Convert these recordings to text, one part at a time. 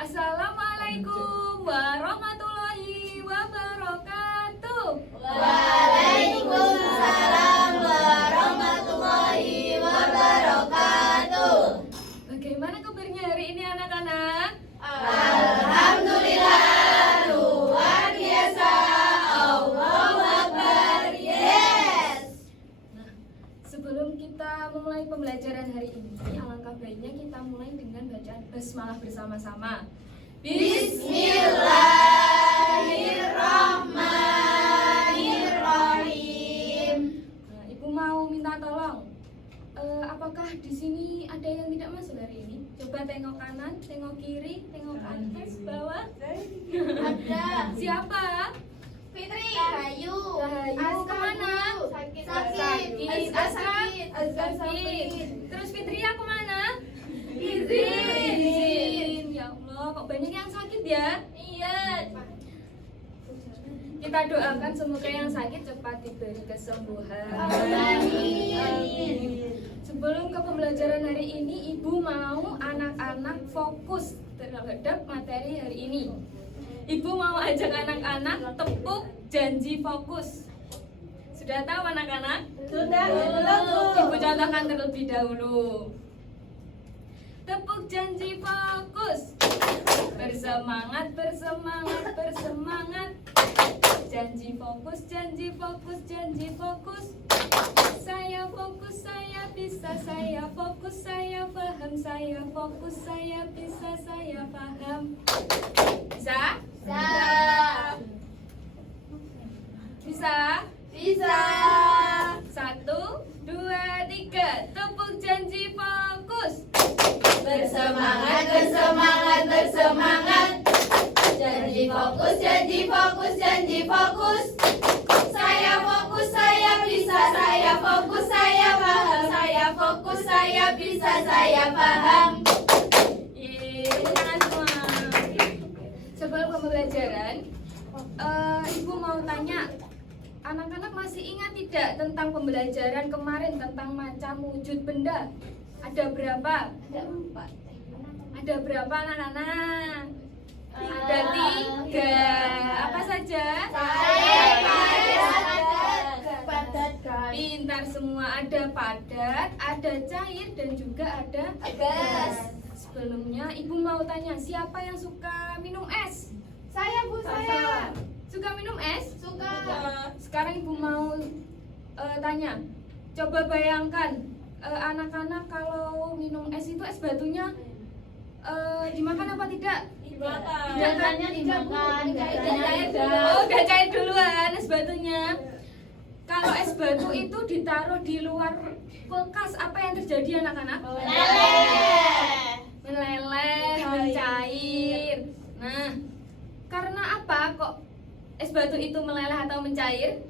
Assalamualaikum warahmatullahi wabarakatuh. Waalaikumsalam warahmatullahi wabarakatuh. Bagaimana kabarnya hari ini anak-anak? Alhamdulillah, luar biasa. Allahu Akbar. Yes. Nah, sebelum kita memulai pembelajaran hari ini, alangkah baiknya kita mulai dengan bacaan basmalah bersama-sama. Bismillahirrahmanirrahim. Nah, Ibu mau minta tolong. Apakah di sini ada yang tidak masuk hari ini? Coba tengok kanan, tengok kiri, tengok atas, bawah. Ada. Siapa? Fitri. Rahayu. Rahayu kemana? Sakit. Azkar sakit. Terus Fitria kemana? Izin. Ya Allah, kok banyak yang sakit ya? Iya. Kita doakan semoga yang sakit cepat diberi kesembuhan. Amin. Sebelum ke pembelajaran hari ini, Ibu mau anak-anak fokus terhadap materi hari ini. Ibu mau ajak anak-anak tepuk janji fokus. Sudah tahu anak-anak? Sudah. Ibu contohkan terlebih dahulu. Tepuk janji fokus. Bersemangat, bersemangat, bersemangat. Janji fokus, janji fokus, janji fokus. Saya fokus, saya bisa, saya fokus, saya paham, saya fokus, saya bisa, saya paham. Bisa? Bisa? Bisa. 1, 2, 3. Tepuk janji fokus. Bersemangat, bersemangat, bersemangat. Janji fokus, janji fokus, janji fokus. Saya fokus, saya bisa, saya fokus, saya paham, saya fokus, saya bisa, saya paham. Tangan semua. Sebelum pembelajaran, Ibu mau tanya, anak-anak masih ingat tidak tentang pembelajaran kemarin tentang macam wujud benda? Ada berapa? Ada 4. Ada berapa anak-anak? Ada 3. Apa saja? Padat, Pintar semua. Ada padat, ada cair, dan juga ada gas. Sebelumnya Ibu mau tanya, siapa yang suka minum es? Saya, Bu, saya. Suka minum es? Suka. Sekarang Ibu mau tanya, coba bayangkan anak-anak kalau minum es itu es batunya dimakan apa tidak? Dimakan. Tidak, Dimakan. Oh, udah cair duluan es batunya. Kalau es batu itu ditaruh di luar kulkas, apa yang terjadi anak-anak? Meleleh, mencair. Nah, karena apa kok es batu itu meleleh atau mencair?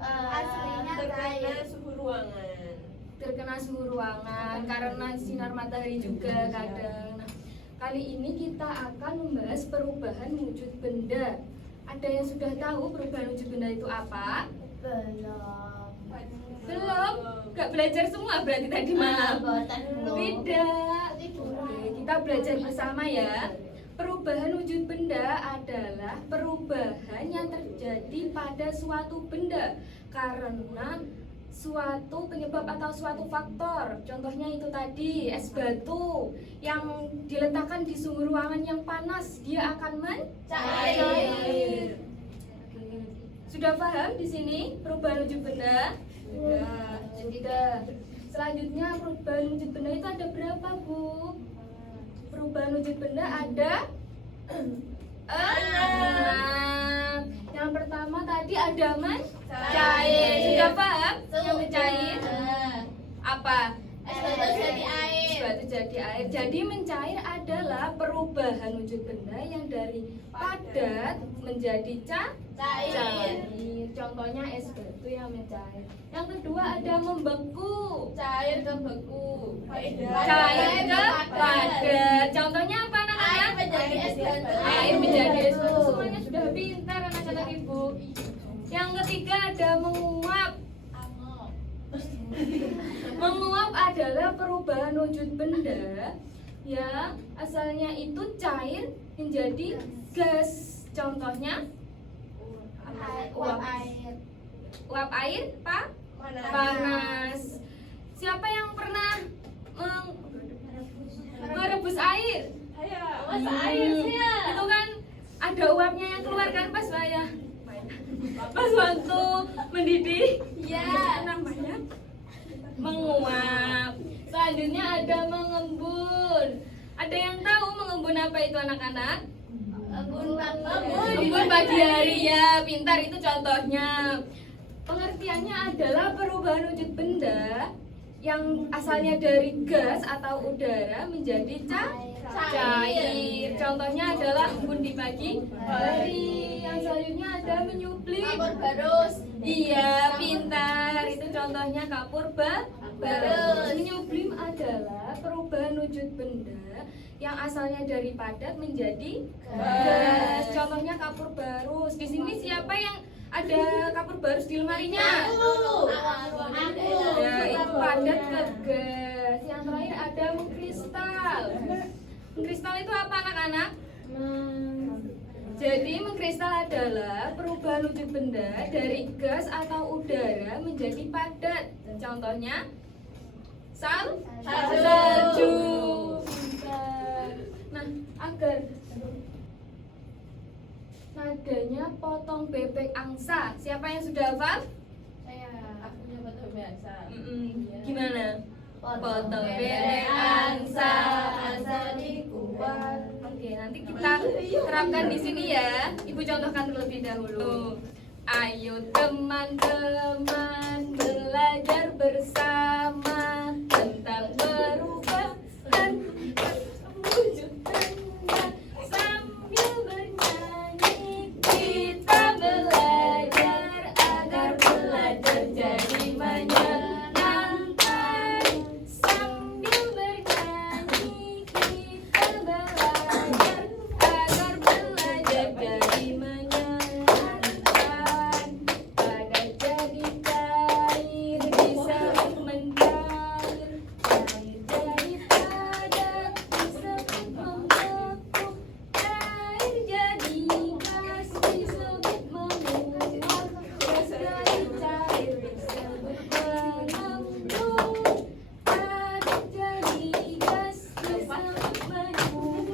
Aslinya Terkena suhu ruangan. Terkena suhu ruangan karena sinar matahari juga kadang. Nah, kali ini kita akan membahas perubahan wujud benda. Ada yang sudah tahu perubahan wujud benda itu apa? Belum? Gak belajar semua berarti tadi malam? Tidak. Oke, kita belajar bersama ya. Perubahan wujud benda adalah perubahan yang terjadi pada suatu benda karena suatu penyebab atau suatu faktor. Contohnya itu tadi es batu yang diletakkan di suhu ruangan yang panas, dia akan mencair. Sudah paham di sini perubahan wujud benda? Sudah. Selanjutnya perubahan wujud benda itu ada berapa, Bu? Perubahan wujud benda ada 6. Yang pertama tadi ada mencair. Sudah paham? Yang mencair apa? Es batu jadi air. Es batu jadi air. Jadi mencair adalah perubahan wujud benda yang dari padat menjadi cair. Contohnya es batu yang mencair. Yang kedua ada membeku. Cair ke beku. Cair ke padat. Contohnya apa anak-anak? Air menjadi es batu. Air menjadi es batu. Semuanya sudah pintar anak-anak Ibu. Yang ketiga ada menguap. Menguap adalah perubahan wujud benda yang asalnya itu cair menjadi gas. Contohnya Uap air. uap air, panas. Siapa yang pernah merebus air? Masa air sih ya? Itu kan ada uapnya yang keluar kan pas waktu mendidih. Ya. Namanya menguap. Selanjutnya ada mengembun. Ada yang tahu mengembun apa itu anak-anak? Embun pagi hari ya, pintar itu contohnya. Pengertiannya adalah perubahan wujud benda yang asalnya dari gas atau udara menjadi cair. Contohnya adalah embun di pagi hari. Yang selanjutnya ada menyuplik. Kapur barus. Iya, pintar. Itu contohnya kapur barus. Menyublim adalah perubahan wujud benda yang asalnya dari padat menjadi gas. Contohnya kapur barus. Di sini siapa yang ada kapur barus di lemarinya? Aku. Ya, itu padat ke gas. Yang terakhir ada mengkristal. Mengkristal itu apa anak-anak? Jadi mengkristal adalah perubahan wujud benda dari gas atau udara menjadi padat. Contohnya salju. Nah, agar nadanya potong bebek angsa. Siapa yang sudah hafal? Aku nyoba tuh biasa. Gimana? Potong bebek angsa, angsa dikuat. Oke, nanti kita terapkan di sini ya. Ibu contohkan terlebih dahulu. Ayo teman-teman belajar bersama tentang perubahan wujud benda sambil bernyanyi. Kita belajar agar belajar jadi menyenangkan. Sambil bernyanyi kita belajar agar belajar jadi menyenangkan. Padat jadi cair disebut mencair. Cair jadi padat disebut membeku. Cair jadi gas disebut menguap. Gas jadi cair disebut mengembun. Padat jadi gas disebut menyublim.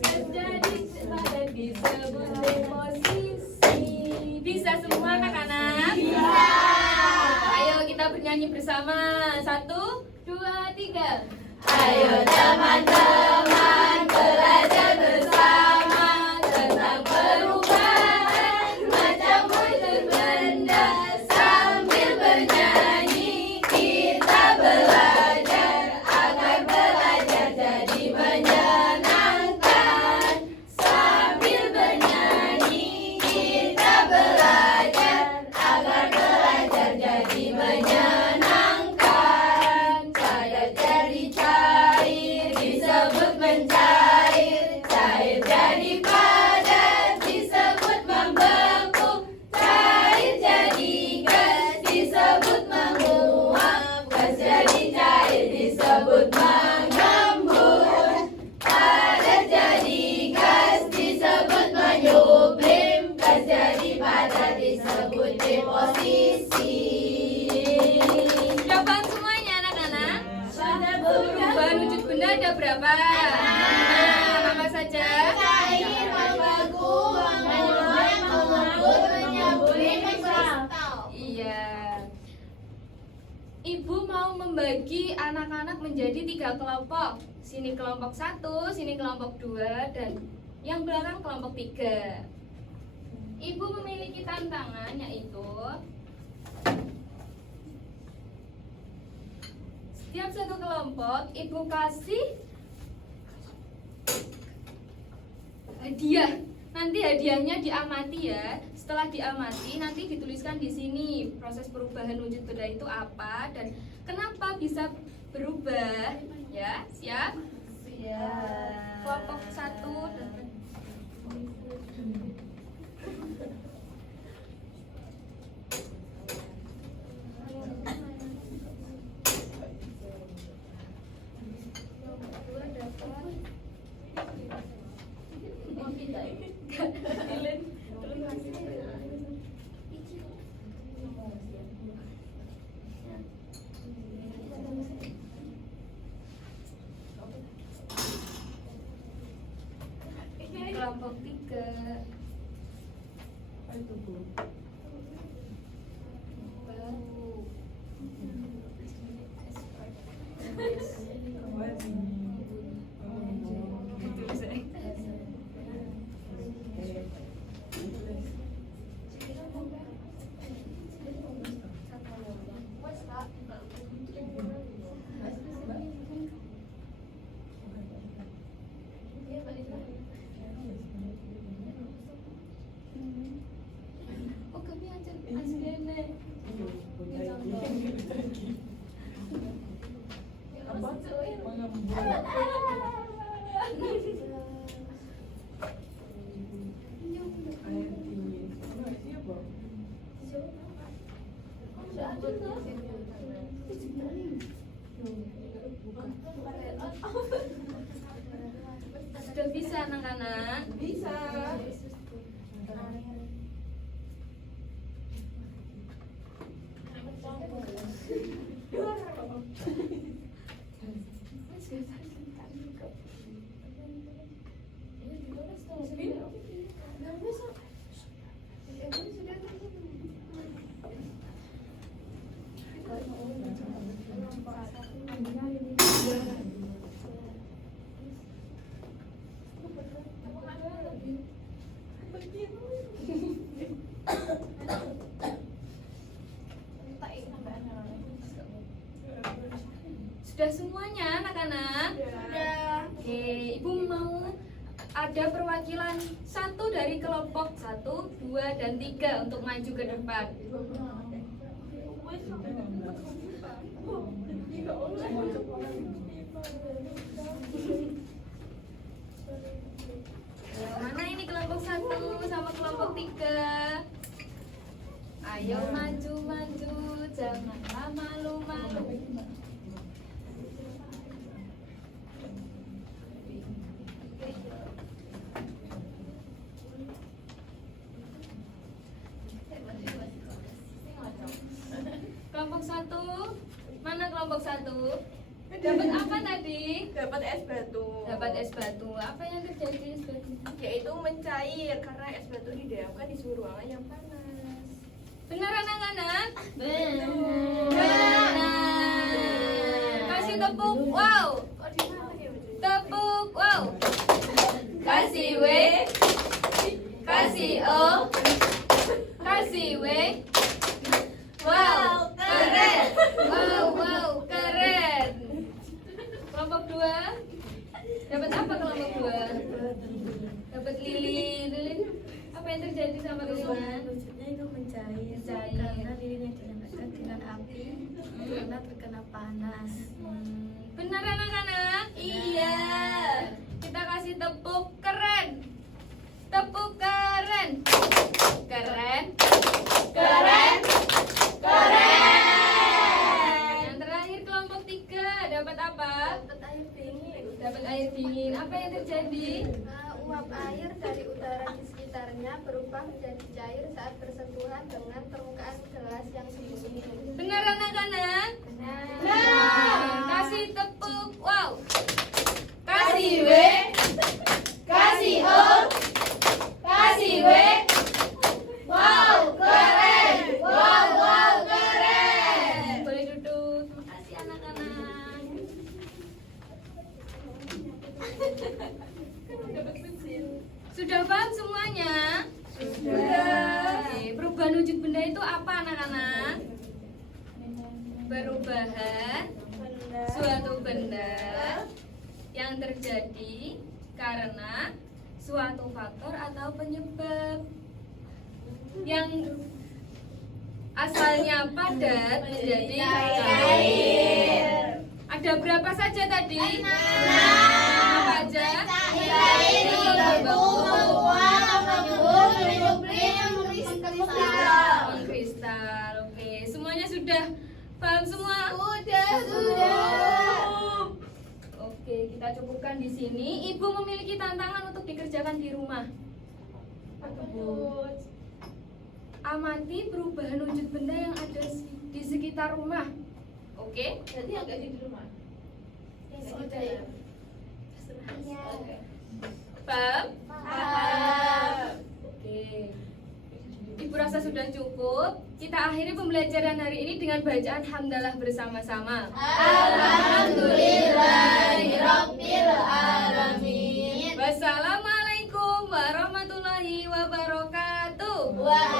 Gas jadi padat disebut deposisi. Bisa semua anak-anak? Bisa. Ayo kita bernyanyi bersama. 1, 2, 3. Ayo teman-teman belajar bersama tentang perubahan macam wujud benda sambil bernyanyi. Kita belajar agar belajar jadi menyenangkan. Sambil bernyanyi kita belajar agar belajar jadi menyenangkan. Padat jadi cair disebut mencair. Cair jadi padat disebut membeku. Cair jadi gas disebut menguap. Gas jadi cair disebut mengembun. Padat jadi gas disebut menyublim. Gas jadi padat disebut deposisi. Jawaban semuanya anak-anak. Perubahan wujud benda ada berapa? Apa saja? Cair, membeku, menguap, mengembun, menyublim, mengkristal. Iya. Ibu mau membagi anak-anak menjadi 3 kelompok. Sini kelompok 1, sini kelompok 2, dan yang belakang kelompok 3. Ibu memiliki tantangan yaitu setiap satu kelompok ibu kasih hadiah. Nanti hadiahnya diamati ya. Setelah diamati nanti dituliskan di sini proses perubahan wujud benda itu apa dan kenapa bisa berubah. Ya, siap? Siap. Kelompok 1 dan kelompok 3. Apa itu, Bu? Oh, kami ajar aslinya. Apa? Mengembul. Air dingin. Apa siapa? Sudah bisa anak-anak? Bisa. Sudah semuanya anak-anak? Sudah. Oke, Ibu mau ada perwakilan satu dari kelompok 1, 2, dan 3 untuk maju ke depan. Mana ini kelompok 1 sama kelompok 3? Ayo maju-maju, janganlah malu-malu. Kelompok 1, mana kelompok 1? Dapat apa tadi? Dapat es batu. Dapat es batu. Apa yang terjadi es batu? Yaitu mencair karena es batu didiamkan di suhu ruangan yang panas. Benar anak-anak? Benar. Benar. Kasih tepuk, wow. Kok di mana ya, Bu? Tepuk, wow. Kasih W, kasih O, kasih W. Wow, keren. Wow, keren. Kelompok 2. Dapat apa kelompok 2? Dapat lilin. Lilin, apa yang terjadi sama lilin? Lucunya itu mencair, Mencair. karena lilinnya dilembabkan dengan api karena terkena panas. Benar anak-anak? Iya. Kita kasih tepuk keren. Tepuk keren. Keren. Keren. Keren. Yang terakhir kelompok 3 dapat apa? Dapat air dingin. Dapat air dingin. Apa yang terjadi? Uap air dari udara di sekitarnya berubah menjadi cair saat bersentuhan dengan permukaan gelas yang dingin. Benar anak-anak? Kasih tepuk. Wow. Kasih W. Kasih O. Kasih W. Wow, keren. Wow, keren. Boleh duduk. Terima kasih anak-anak. Sudah paham semuanya? Sudah. Oke, perubahan wujud benda itu apa anak-anak? Perubahan suatu benda yang terjadi karena suatu faktor atau penyebab yang asalnya padat menjadi cair. Ada berapa saja tadi? Apa aja? Kristal. Oke, semuanya sudah paham semua? Sudah. Oke, kita cukupkan di sini. Ibu memiliki tantangan untuk dikerjakan di rumah. Amati perubahan wujud benda yang ada di sekitar rumah. Oke? Jadi agak di rumah. Sudah. Oke. Paham? Paham. Oke. Ibu rasa sudah cukup. Kita akhiri pembelajaran hari ini dengan bacaan hamdalah bersama-sama. Alhamdulillahirabbil alamin. Wassalamualaikum warahmatullahi wabarakatuh. Wa